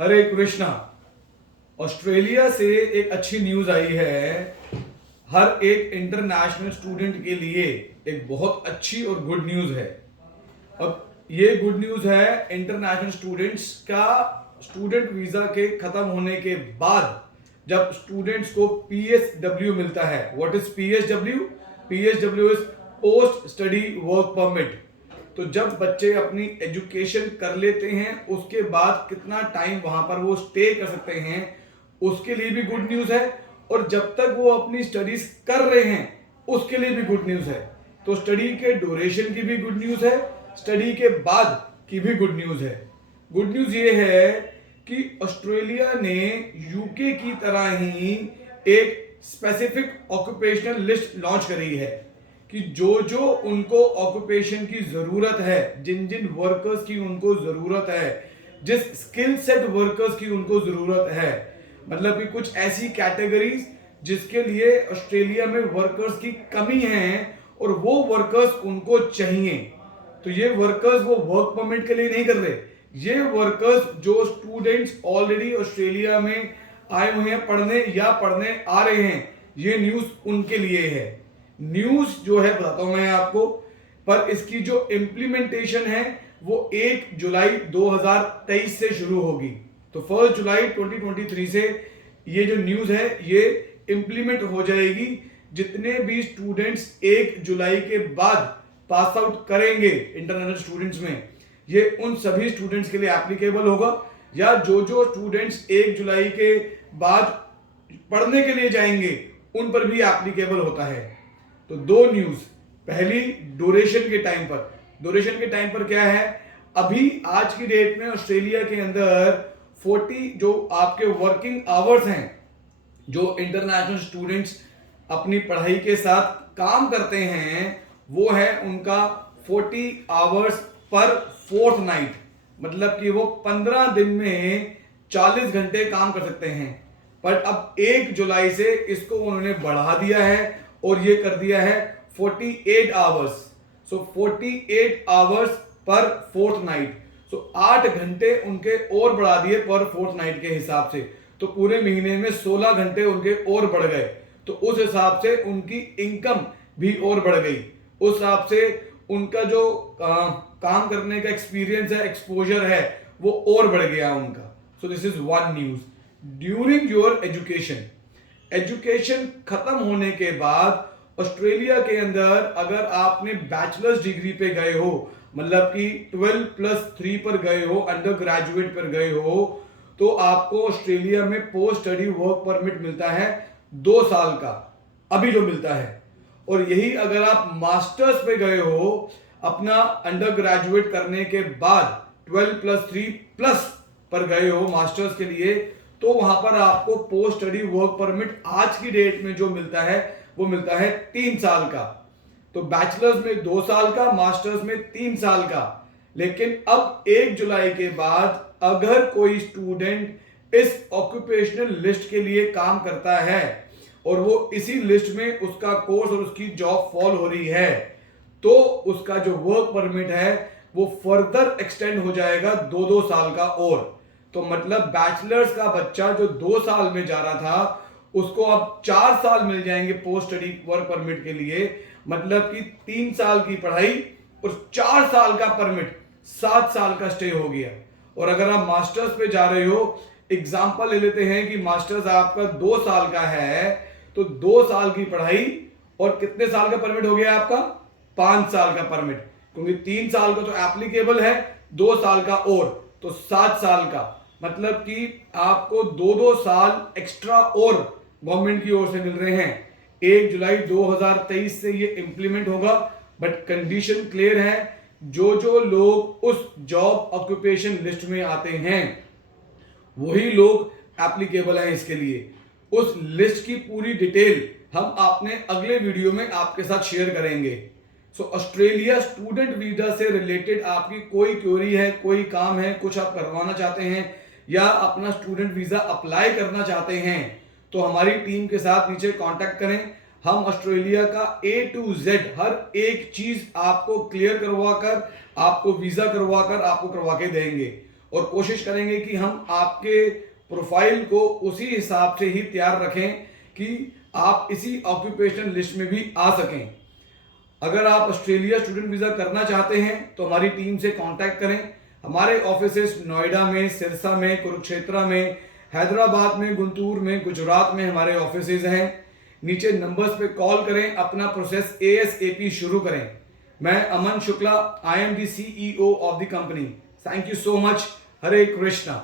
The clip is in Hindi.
हरे कृष्णा। ऑस्ट्रेलिया से एक अच्छी न्यूज आई है। हर एक इंटरनेशनल स्टूडेंट के लिए एक बहुत अच्छी और गुड न्यूज है। अब ये गुड न्यूज है इंटरनेशनल स्टूडेंट्स का। स्टूडेंट वीजा के खत्म होने के बाद जब स्टूडेंट्स को पीएसडब्ल्यू मिलता है। What is PSW? PSW is post study work permit. तो जब बच्चे अपनी एजुकेशन कर लेते हैं उसके बाद कितना टाइम वहां पर वो स्टे कर सकते हैं, उसके लिए भी गुड न्यूज है। और जब तक वो अपनी स्टडीज कर रहे हैं उसके लिए भी गुड न्यूज है। तो स्टडी के ड्यूरेशन की भी गुड न्यूज है, स्टडी के बाद की भी गुड न्यूज है। गुड न्यूज ये है कि ऑस्ट्रेलिया ने यूके की तरह ही एक स्पेसिफिक ऑक्यूपेशनल लिस्ट लॉन्च करी है कि जो जो उनको ऑक्यूपेशन की जरूरत है, जिन जिन वर्कर्स की उनको जरूरत है, जिस स्किल सेट वर्कर्स की उनको जरूरत है, मतलब कि कुछ ऐसी कैटेगरीज जिसके लिए ऑस्ट्रेलिया में वर्कर्स की कमी है और वो वर्कर्स उनको चाहिए। तो ये वर्कर्स वो वर्क परमिट के लिए नहीं कर रहे, ये वर्कर्स जो स्टूडेंट्स ऑलरेडी ऑस्ट्रेलिया में आए हुए हैं पढ़ने या पढ़ने आ रहे हैं, ये न्यूज उनके लिए है। न्यूज जो है बताता हूं मैं आपको, पर इसकी जो इम्प्लीमेंटेशन है वो 1 जुलाई 2023 से शुरू होगी। तो 1 जुलाई 2023 से ये जो न्यूज है ये इम्प्लीमेंट हो जाएगी। जितने भी स्टूडेंट्स 1 जुलाई के बाद पास आउट करेंगे इंटरनेशनल स्टूडेंट्स में, ये उन सभी स्टूडेंट्स के लिए एप्लीकेबल होगा। या जो जो स्टूडेंट्स 1 जुलाई के बाद पढ़ने के लिए जाएंगे उन पर भी एप्लीकेबल होता है। तो दो न्यूज, पहली ड्यूरेशन के टाइम पर। ड्यूरेशन के टाइम पर क्या है, अभी आज की डेट में ऑस्ट्रेलिया के अंदर 40 जो आपके वर्किंग आवर्स हैं, जो इंटरनेशनल स्टूडेंट्स अपनी पढ़ाई के साथ काम करते हैं, वो है उनका 40 आवर्स पर फोर्थ नाइट। मतलब कि वो 15 दिन में 40 घंटे काम कर सकते हैं। पर अब 1 जुलाई से इसको उन्होंने बढ़ा दिया है और ये कर दिया है 48 आवर्स। सो 48 आवर्स पर फोर्थ नाइट। सो 8 घंटे उनके और बढ़ा दिए पर फोर्थ नाइट के हिसाब से। तो पूरे महीने में 16 घंटे उनके और बढ़ गए। तो उस हिसाब से उनकी इनकम भी और बढ़ गई। उस हिसाब से उनका जो काम करने का एक्सपीरियंस है, एक्सपोजर है, वो और बढ़ गया उनका। So this is one news. During your education, education खत्म होने के बाद ऑस्ट्रेलिया के अंदर अगर आपने बैचलर्स डिग्री पे गए हो, मतलब कि 12+3 पर गए हो, अंडर ग्रेजुएट पर गए हो, तो आपको ऑस्ट्रेलिया में पोस्ट स्टडी वर्क परमिट मिलता है 2 साल का, अभी जो मिलता है। और यही अगर आप मास्टर्स पे गए हो, अपना अंडर ग्रेजुएट करने के बाद 12+3+ पर गए हो मास्टर्स के लिए, तो वहां पर आपको पोस्ट स्टडी वर्क परमिट आज की डेट में जो मिलता है वो मिलता है 3 साल का। तो बैचलर्स में 2 साल का, मास्टर्स में 3 साल का। लेकिन अब 1 जुलाई के बाद अगर कोई स्टूडेंट इस ऑक्यूपेशनल लिस्ट के लिए काम करता है और वो इसी लिस्ट में उसका कोर्स और उसकी जॉब फॉल हो रही है, तो उसका जो वर्क परमिट है वो फर्दर एक्सटेंड हो जाएगा 2-2 साल का। और तो मतलब बैचलर्स का बच्चा जो 2 साल में जा रहा था उसको अब 4 साल मिल जाएंगे पोस्ट स्टडी वर्क परमिट के लिए। मतलब कि 3 साल की पढ़ाई और 4 साल का परमिट, 7 साल का स्टे हो गया। और अगर आप मास्टर्स पे जा रहे हो, एग्जांपल ले लेते हैं कि मास्टर्स आपका 2 साल का है, तो 2 साल की पढ़ाई और कितने साल का परमिट हो गया आपका? 5 साल का परमिट। क्योंकि 3 साल का तो एप्लीकेबल है, 2 साल का और तो 7 साल का। मतलब कि आपको 2-2 साल एक्स्ट्रा और गवर्नमेंट की ओर से मिल रहे हैं। 1 जुलाई 2023 से ये इंप्लीमेंट होगा। बट कंडीशन क्लियर है, जो जो लोग उस जॉब ऑक्यूपेशन लिस्ट में आते हैं वही लोग एप्लीकेबल हैं इसके लिए। उस लिस्ट की पूरी डिटेल हम अपने अगले वीडियो में आपके साथ शेयर करेंगे। सो ऑस्ट्रेलिया स्टूडेंट वीजा से रिलेटेड आपकी कोई क्वेरी है, कोई काम है, कुछ आप करवाना चाहते हैं या अपना स्टूडेंट वीजा अप्लाई करना चाहते हैं, तो हमारी टीम के साथ नीचे कांटेक्ट करें। हम ऑस्ट्रेलिया का A to Z हर एक चीज आपको क्लियर करवाकर, आपको वीजा करवाकर आपको करवा के देंगे। और कोशिश करेंगे कि हम आपके प्रोफाइल को उसी हिसाब से ही तैयार रखें कि आप इसी ऑक्यूपेशनल लिस्ट में भी आ सकें। अगर आप ऑस्ट्रेलिया स्टूडेंट वीज़ा करना चाहते हैं तो हमारी टीम से कांटेक्ट करें। हमारे ऑफिसेस नोएडा में, सिरसा में, कुरुक्षेत्र में, हैदराबाद में, गुंटूर में, गुजरात में हमारे ऑफिसेज हैं। नीचे नंबर्स पे कॉल करें, अपना प्रोसेस ASAP शुरू करें। मैं अमन Shukla, I am the CEO of the company. Thank you so much. Hare Krishna.